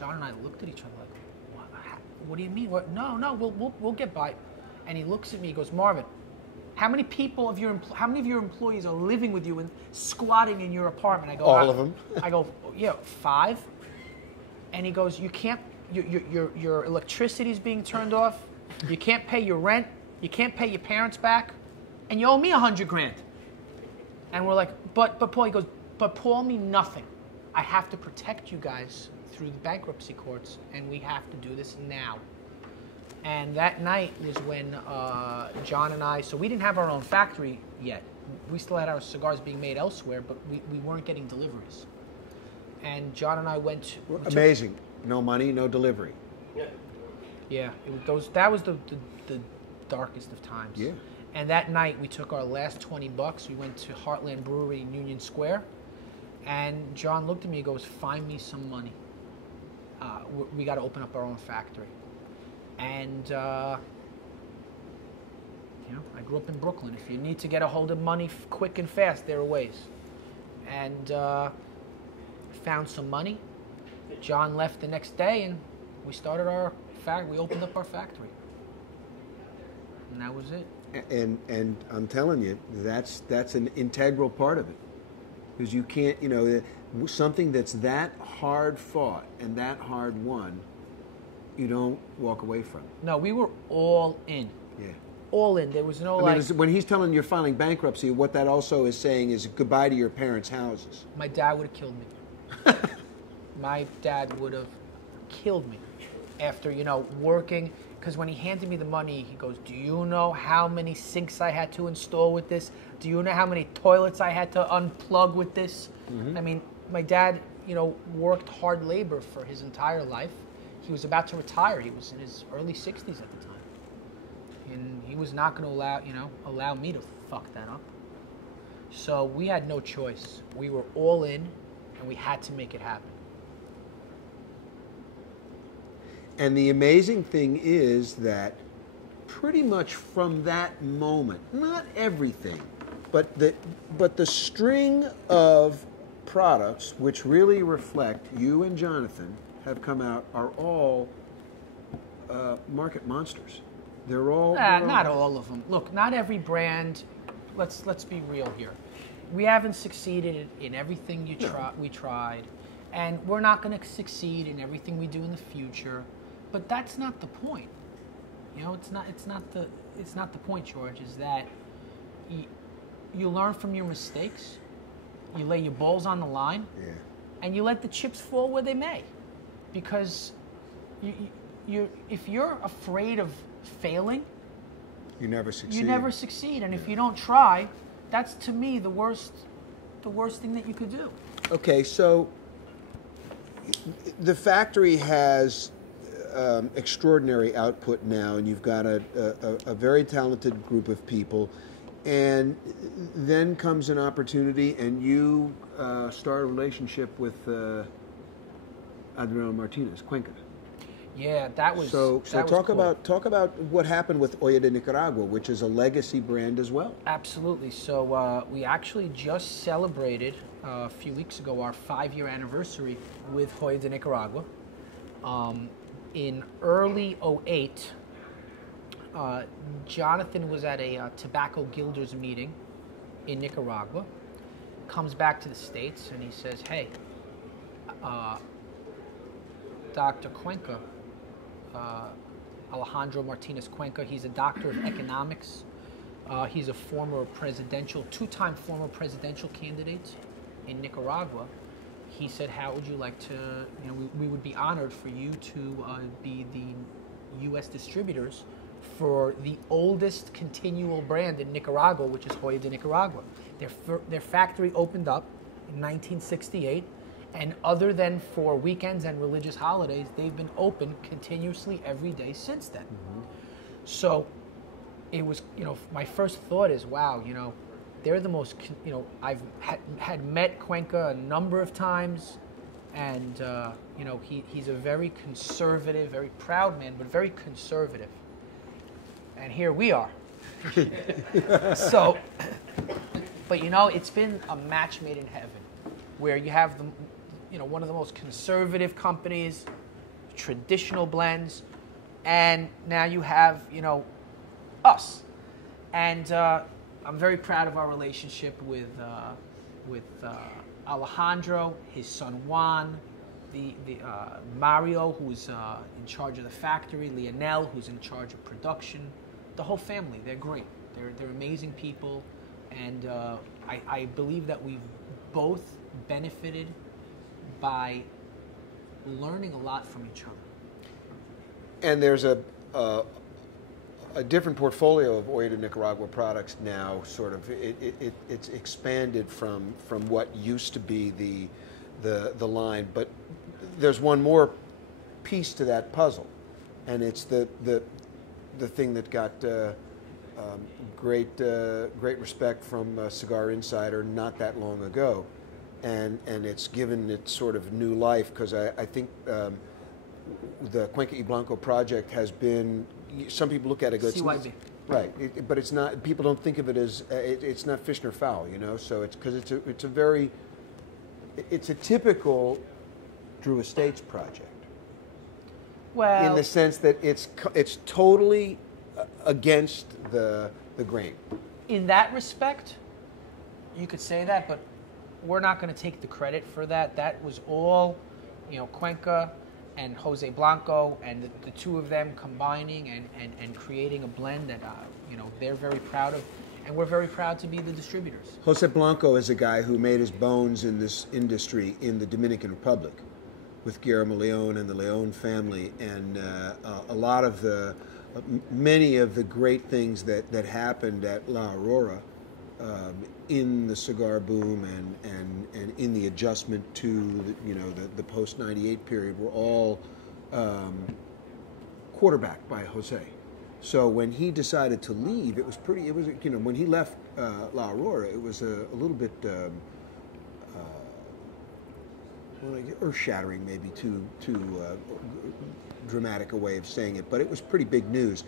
John and I looked at each other like, what do you mean? No, we'll get by. And he looks at me, he goes, Marvin, how many of your employees are living with you and squatting in your apartment? I go, all of them. I go, yeah, 5. And he goes, you can't, your electricity's being turned off. You can't pay your rent. You can't pay your parents back. And you owe me $100,000. And we're like, but Paul, he goes, but Paul, me nothing. I have to protect you guys through the bankruptcy courts, and we have to do this now. And that night was when John and I, so we didn't have our own factory yet. We still had our cigars being made elsewhere, but we weren't getting deliveries. And John and I went. Amazing. No money, no delivery. Yeah, that was the darkest of times. Yeah. And that night we took our last $20. We went to Heartland Brewery in Union Square, and John looked at me and goes, "Find me some money. We got to open up our own factory." And I grew up in Brooklyn. If you need to get a hold of money quick and fast, there are ways. And found some money. John left the next day, and we started our factory. We opened up our factory, and that was it. And I'm telling you, that's an integral part of it, because you can't, something that's that hard fought and that hard won, you don't walk away from. No, we were all in. Yeah. All in. There was no when he's telling you're filing bankruptcy, what that also is saying is goodbye to your parents' houses. My dad would have killed me. My dad would have killed me after, working. Because when he handed me the money, he goes, "Do you know how many sinks I had to install with this? Do you know how many toilets I had to unplug with this?" Mm-hmm. I mean, my dad, worked hard labor for his entire life. He was about to retire. He was in his early 60s at the time. And he was not going to allow me to fuck that up. So we had no choice. We were all in, and we had to make it happen. And the amazing thing is that pretty much from that moment, not everything, but the string of products which really reflect you and Jonathan have come out are all market monsters. They're all not all of them. Look, not every brand. Let's be real here. We haven't succeeded in everything we tried, and we're not going to succeed in everything we do in the future. But that's not the point. It's not the point, George. Is that you learn from your mistakes, you lay your balls on the line, and you let the chips fall where they may, because if you're afraid of failing, you never succeed. You never succeed, and if you don't try, that's to me the worst thing that you could do. Okay, so the factory has extraordinary output now, and you've got a very talented group of people, and then comes an opportunity, and you start a relationship with Adriano Martinez, Cuenca. Yeah, that was talk cool. about what happened with Oya de Nicaragua, which is a legacy brand as well. Absolutely. So we actually just celebrated a few weeks ago our 5-year anniversary with Oya de Nicaragua. In early 2008, Jonathan was at a tobacco guilders meeting in Nicaragua, comes back to the States, and he says, "Hey, Dr. Cuenca, Alejandro Martinez Cuenca, he's a doctor of economics. He's a two-time former presidential candidate in Nicaragua. He said, how would you like to, we would be honored for you to be the U.S. distributors for the oldest continual brand in Nicaragua, which is Oya de Nicaragua. Their factory opened up in 1968, and other than for weekends and religious holidays, they've been open continuously every day since then." Mm-hmm. So it was, my first thought is, wow, they're the most, I've had met Cuenca a number of times, and, he's a very conservative, very proud man, but very conservative. And here we are. So, but it's been a match made in heaven, where you have one of the most conservative companies, traditional blends, and now you have, you know, us. And I'm very proud of our relationship with Alejandro, his son Juan, the Mario, who's in charge of the factory, Lionel, who's in charge of production. The whole family, they're great. They're amazing people, and I believe that we've both benefited by learning a lot from each other. And there's a different portfolio of Oya Nicaragua products now. Sort of, it's expanded from what used to be the line, but there's one more piece to that puzzle, and it's the thing that got great respect from Cigar Insider not that long ago, and it's given it sort of new life, because I think the Cuenca y Blanco project has been, some people look at it and go, CYB. Right, but it's not, people don't think of it as, it's not fish nor fowl, you know, so it's because it's a typical Drew Estates project. Well, in the sense that it's totally against the grain. In that respect, you could say that, but we're not going to take the credit for that. That was all, you know, Cuenca and Jose Blanco, and the two of them combining and creating a blend that, you know, they're very proud of, and we're very proud to be the distributors. Jose Blanco is a guy who made his bones in this industry in the Dominican Republic with Guillermo Leon and the Leon family, and a lot of many of the great things that happened at La Aurora in the cigar boom and in the adjustment to the post '98 period were all quarterbacked by Jose. So when he decided to leave, it was when he left La Aurora, it was a little bit earth-shattering, maybe too dramatic a way of saying it, but it was pretty big news.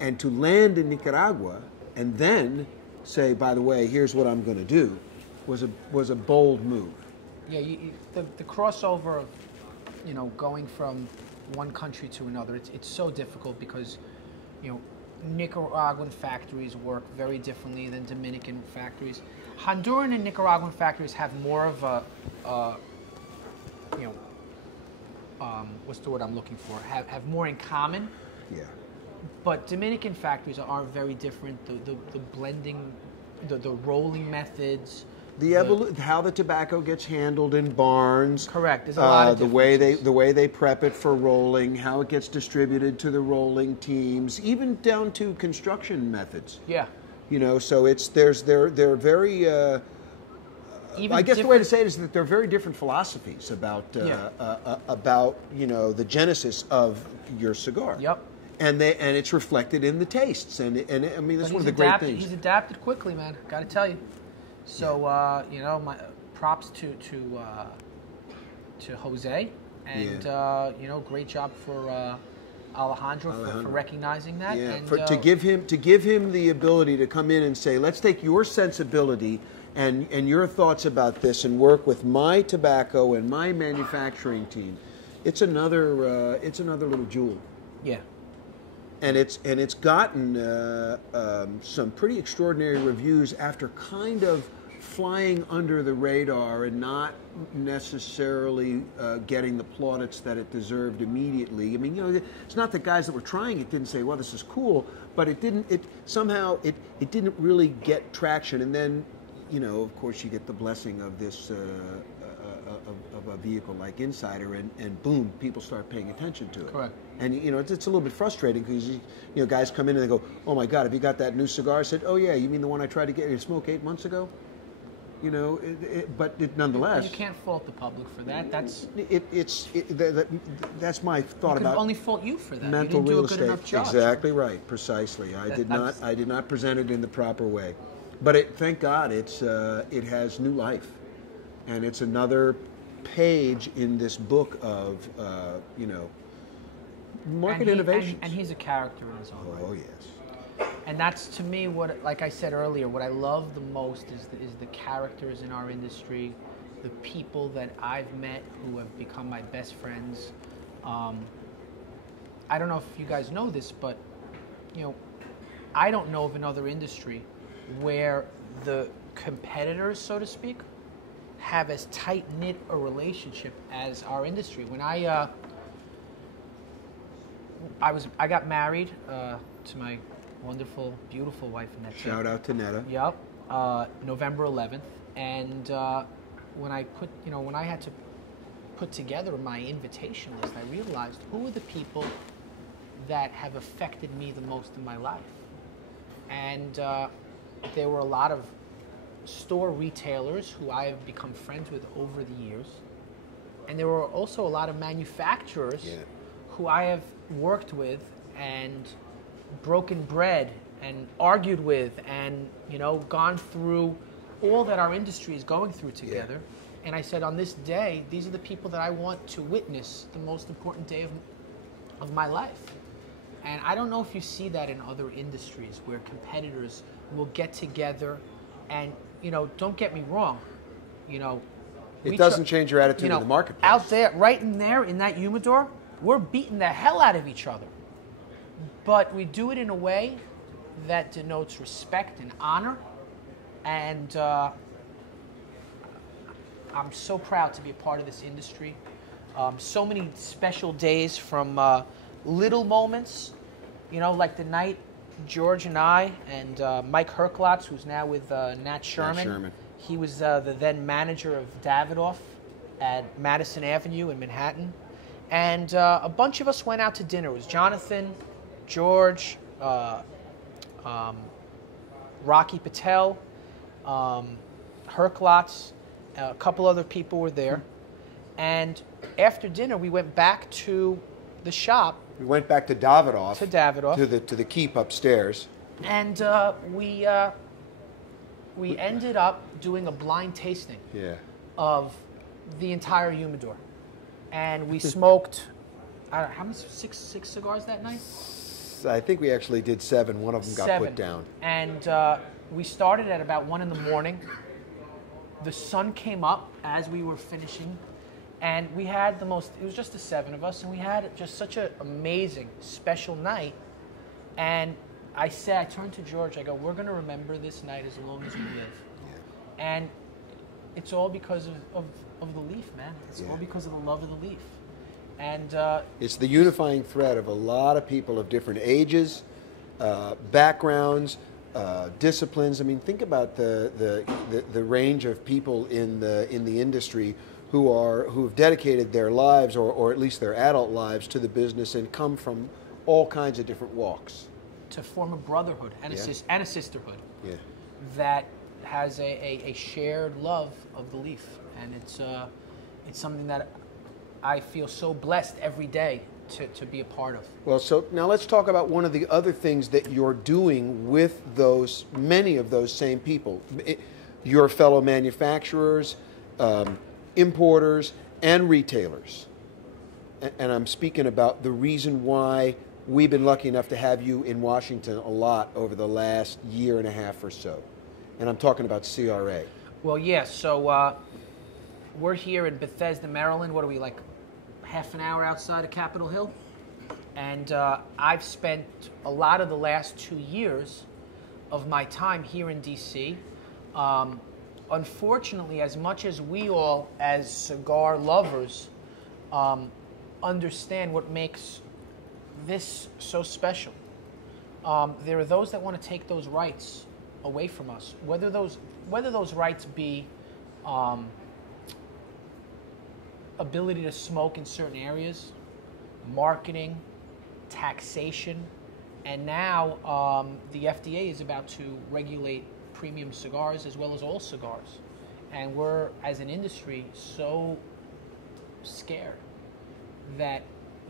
And to land in Nicaragua and then say, by the way, here's what I'm going to do, was a bold move. Yeah, the crossover of, you know, going from one country to another, it's so difficult because, you know, Nicaraguan factories work very differently than Dominican factories. Honduran and Nicaraguan factories have more of a you know, what's the word I'm looking for? Have more in common. Yeah. But Dominican factories are very different. The blending, the rolling methods, how the tobacco gets handled in barns. Correct. There's a lot of the way they prep it for rolling, how it gets distributed to the rolling teams, even down to construction methods. Yeah. You know, so they're very. I guess the way to say it is that they're very different philosophies about the genesis of your cigar. Yep. And it's reflected in the tastes, and I mean that's one of the great things. He's adapted quickly, man. Got to tell you. So you know, my props to Jose, and you know, great job for Alejandro. For recognizing that. Yeah. And, to give him the ability to come in and say, let's take your sensibility and your thoughts about this and work with my tobacco and my manufacturing team. It's another little jewel. Yeah. And it's gotten some pretty extraordinary reviews after kind of flying under the radar and not necessarily getting the plaudits that it deserved immediately. I mean, you know, it's not the guys that were trying it didn't say, well, this is cool, but it didn't really get traction. And then, you know, of course, you get the blessing of this of a vehicle like Insider, and boom, people start paying attention to it. Correct. And you know, it's a little bit frustrating because you know, guys come in and they go, "Oh my God, have you got that new cigar?" I said, "Oh yeah, you mean the one I tried to get you to smoke 8 months ago?" You know, but nonetheless, you can't fault the public for that. That's that's my thought about. Only fault you for that. Mental you didn't do real a good estate. enough job. Exactly right. Precisely. I did not present it in the proper way. But thank God, it has new life, and it's another page in this book of you know, market innovation. And he's a character in his own right. Oh yes. And that's, to me, what, like I said earlier, what I love the most is the characters in our industry, the people that I've met who have become my best friends. I don't know if you guys know this, but you know, I don't know of another industry where the competitors, so to speak, have as tight-knit a relationship as our industry. When I got married to my wonderful, beautiful wife, Netta. Shout out to Netta. Yep, November 11th, and when I had to put together my invitation list, I realized who are the people that have affected me the most in my life, and there were a lot of store retailers who I have become friends with over the years, and there were also a lot of manufacturers who I have worked with and broken bread and argued with, and gone through all that our industry is going through together. Yeah. And I said, on this day, these are the people that I want to witness the most important day of my life. And I don't know if you see that in other industries where competitors will get together and, don't get me wrong, it doesn't change your attitude in the marketplace. Out there, right in there, in that humidor, we're beating the hell out of each other. But we do it in a way that denotes respect and honor. And I'm so proud to be a part of this industry. So many special days, from little moments, like the night George and I and Mike Herklotz, who's now with Nat Sherman. He was the then manager of Davidoff at Madison Avenue in Manhattan. And a bunch of us went out to dinner. It was Jonathan, George, Rocky Patel, Herklotz, a couple other people were there. And after dinner, we went back to the shop. We went back to Davidoff. To the keep upstairs. And we ended up doing a blind tasting of the entire humidor. And we smoked, I don't know, how many, six cigars that night? I think we actually did 7. One of them got put down. And we started at about 1 in the morning. The sun came up as we were finishing. And we had it was just the 7 of us, and we had just such an amazing, special night. And I turned to George, I go, we're going to remember this night as long as we live. Yeah. And it's all because of the leaf, man. It's all because of the love of the leaf. And it's the unifying thread of a lot of people of different ages, backgrounds, disciplines. I mean, think about the range of people in the industry who've dedicated their lives, or at least their adult lives, to the business and come from all kinds of different walks to form a brotherhood and a sisterhood. Yeah. That has a shared love of the leaf, and it's something that I feel so blessed every day to be a part of. Well, so now let's talk about one of the other things that you're doing with many of those same people, your fellow manufacturers, importers, and retailers. And I'm speaking about the reason why we've been lucky enough to have you in Washington a lot over the last year and a half or so. And I'm talking about CRA. Well, yeah, so we're here in Bethesda, Maryland. What are we, like half an hour outside of Capitol Hill? And I've spent a lot of the last 2 years of my time here in D.C. Unfortunately, as much as we all, as cigar lovers, understand what makes this so special, there are those that want to take those rights away from us. Whether those rights be ability to smoke in certain areas, marketing, taxation, and now the FDA is about to regulate premium cigars as well as all cigars. And we're, as an industry, so scared that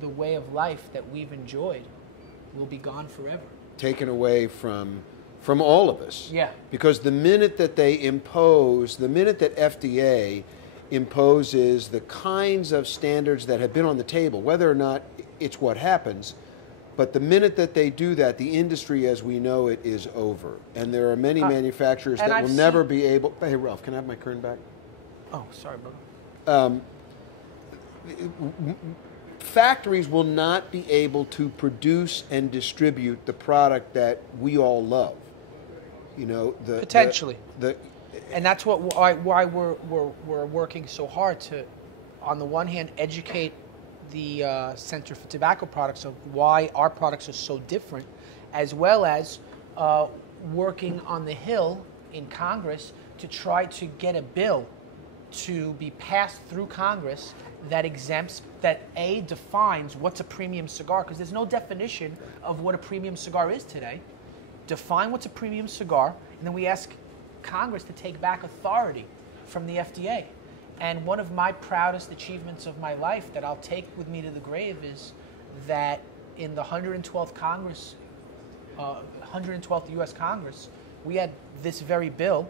the way of life that we've enjoyed will be gone forever. Taken away from all of us. Yeah. Because the minute that FDA imposes the kinds of standards that have been on the table, whether or not it's what happens, but the minute that they do that, the industry as we know it is over. And there are many manufacturers that will never be able... Hey, Ralph, can I have my curtain back? Oh, sorry, brother. factories will not be able to produce and distribute the product that we all love. You know, potentially. And that's why we're working so hard to, on the one hand, educate the Center for Tobacco Products of why our products are so different, as well as working on the Hill in Congress to try to get a bill to be passed through Congress that exempts, that defines what's a premium cigar, because there's no definition of what a premium cigar is today. Define what's a premium cigar, and then we ask Congress to take back authority from the FDA. And one of my proudest achievements of my life that I'll take with me to the grave is that in the 112th Congress, 112th U.S. Congress, we had this very bill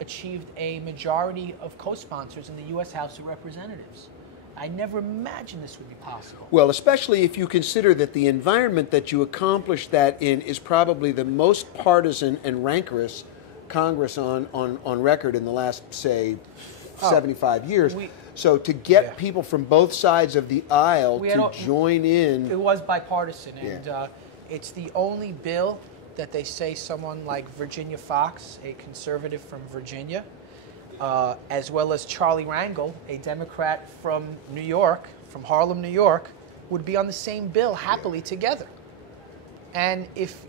achieved a majority of co-sponsors in the U.S. House of Representatives. I never imagined this would be possible. Well, especially if you consider that the environment that you accomplished that in is probably the most partisan and rancorous Congress on record in the last, say, 75 years. So to get people from both sides of the aisle to join in... It was bipartisan, and it's the only bill that they say someone like Virginia Fox, a conservative from Virginia, as well as Charlie Rangel, a Democrat from New York, from Harlem, New York, would be on the same bill happily together. And if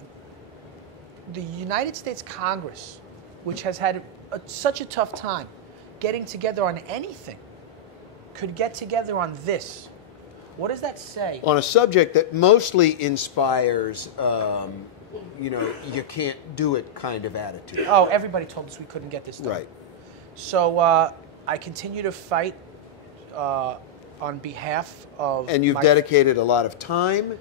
the United States Congress, which has had such a tough time getting together on anything, could get together on this, what does that say? On a subject that mostly inspires, you know, you can't do it kind of attitude. Oh, everybody told us we couldn't get this done. Right. So I continue to fight on behalf of... And you've dedicated a lot of time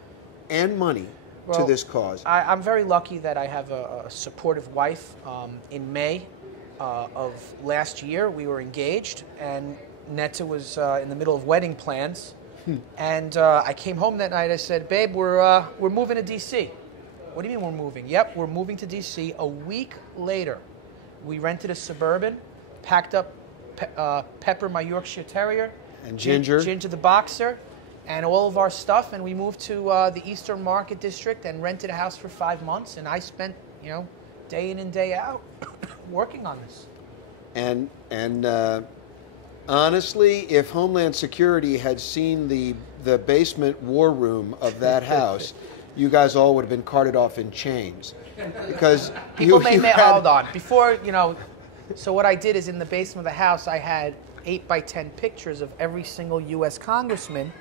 and money to this cause. I'm very lucky that I have a supportive wife. In May of last year, we were engaged, and Netta was in the middle of wedding plans. And I came home that night. I said, "Babe, we're moving to D.C." "What do you mean we're moving?" "Yep, we're moving to D.C." A week later, we rented a Suburban, packed up Pepper, my Yorkshire Terrier, and Ginger the boxer, and all of our stuff, and we moved to the Eastern Market District and rented a house for 5 months. And I spent, you know, day in and day out working on this. And honestly, if Homeland Security had seen the basement war room of that house, you guys all would have been carted off in chains. Because hold on. Before, you know, so what I did is in the basement of the house, I had 8 by 10 pictures of every single U.S. congressman.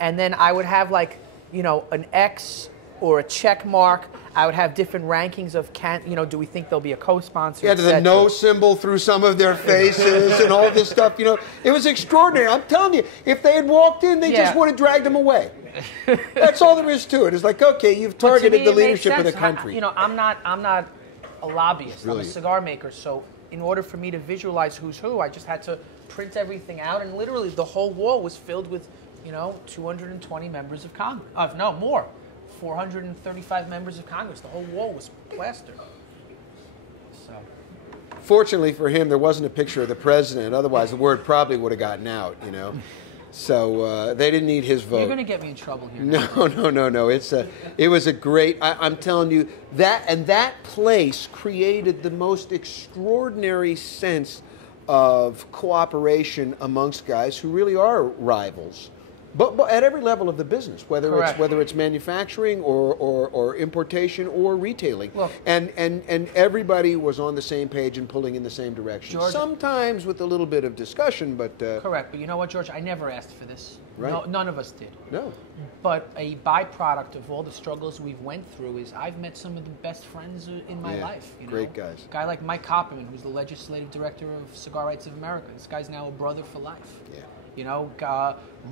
And then I would have, like, you know, an X or a check mark. I would have different rankings of, you know, do we think there'll be a co-sponsor? Yeah, the no symbol through some of their faces and all this stuff. You know, it was extraordinary. I'm telling you, if they had walked in, they just would have dragged them away. That's all there is to it. It's like, okay, you've targeted the leadership of the country. You know, I'm not a lobbyist. Brilliant. I'm a cigar maker. So in order for me to visualize who's who, I just had to print everything out, and literally the whole wall was filled with, you know, 220 members of Congress. No, more. 435 members of Congress. The whole wall was plastered. So, fortunately for him, there wasn't a picture of the president. Otherwise, the word probably would have gotten out, you know. So they didn't need his vote. You're going to get me in trouble here. No. It was a great. I'm telling you that place created the most extraordinary sense of cooperation amongst guys who really are rivals. But at every level of the business, whether it's manufacturing or importation or retailing, look, and everybody was on the same page and pulling in the same direction. George, sometimes with a little bit of discussion, but correct. But you know what, George? I never asked for this. Right. No, none of us did. No. But a byproduct of all the struggles we've went through is I've met some of the best friends in my life. You know? Great guys. A guy like Mike Copperman, who's the legislative director of Cigar Rights of America. This guy's now a brother for life. Yeah. You know,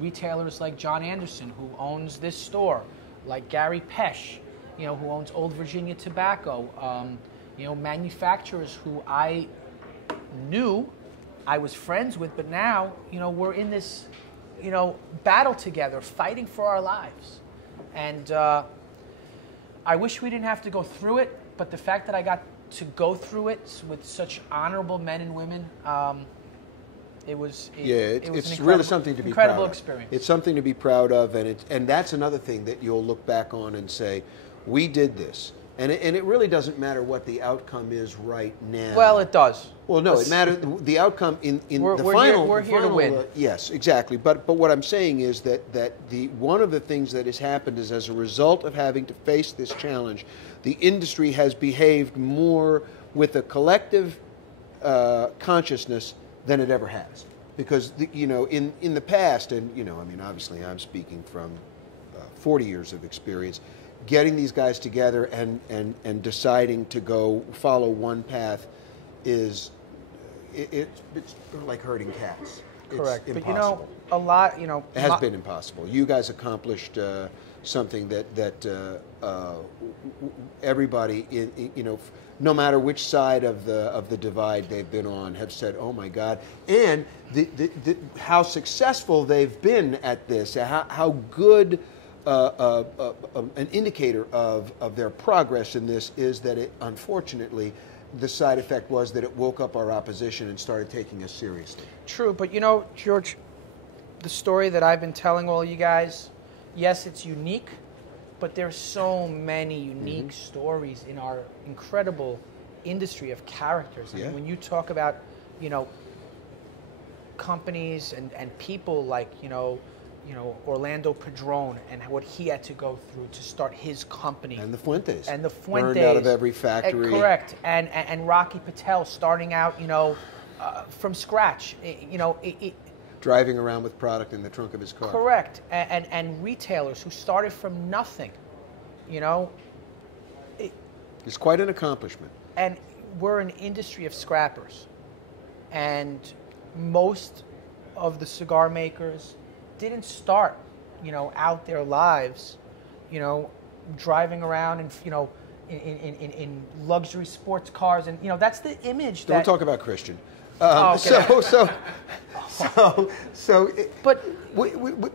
retailers like John Anderson, who owns this store, like Gary Pesh, you know, who owns Old Virginia Tobacco, you know, manufacturers who I knew, I was friends with, but now, you know, we're in this, you know, battle together, fighting for our lives. And I wish we didn't have to go through it, but the fact that I got to go through it with such honorable men and women, It was it's really something to be proud of. Incredible experience. It's something to be proud of, and that's another thing that you'll look back on and say, we did this. And it really doesn't matter what the outcome is right now. Well, it does. Well, no, it matters. The outcome in the final. We're here to win. Yes, exactly. But what I'm saying is that one of the things that has happened is, as a result of having to face this challenge, the industry has behaved more with a collective consciousness than it ever has. Because in the past, and I mean, obviously, I'm speaking from 40 years of experience. Getting these guys together and deciding to go follow one path it's like herding cats. Correct. It's but impossible. a lot, it has been impossible. You guys accomplished something that everybody no matter which side of the divide they've been on, have said, "Oh my God!" And how successful they've been at this, how good. An indicator of their progress in this is that unfortunately, the side effect was that it woke up our opposition and started taking us seriously. True, but George, the story that I've been telling all you guys, yes, it's unique, but there's so many unique stories in our incredible industry of characters. I mean, when you talk about, companies and people like, Orlando Padrone and what he had to go through to start his company. And the Fuentes. Burned out of every factory. Correct. And Rocky Patel starting out, from scratch. Driving around with product in the trunk of his car. Correct. And retailers who started from nothing. It's quite an accomplishment. And we're an industry of scrappers. And most of the cigar makers didn't start, out their lives, driving around in luxury sports cars, and that's the image. Don't talk about Christian. But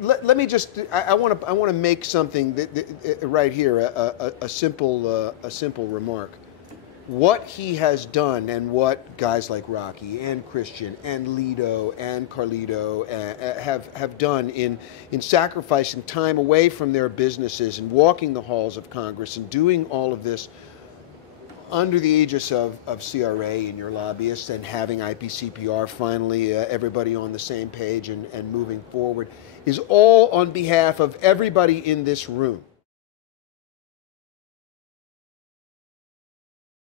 let me just. I want to make something that right here a simple remark. What he has done, and what guys like Rocky and Christian and Lido and Carlito have done in sacrificing time away from their businesses and walking the halls of Congress and doing all of this under the aegis of CRA and your lobbyists, and having IPCPR finally everybody on the same page and moving forward, is all on behalf of everybody in this room.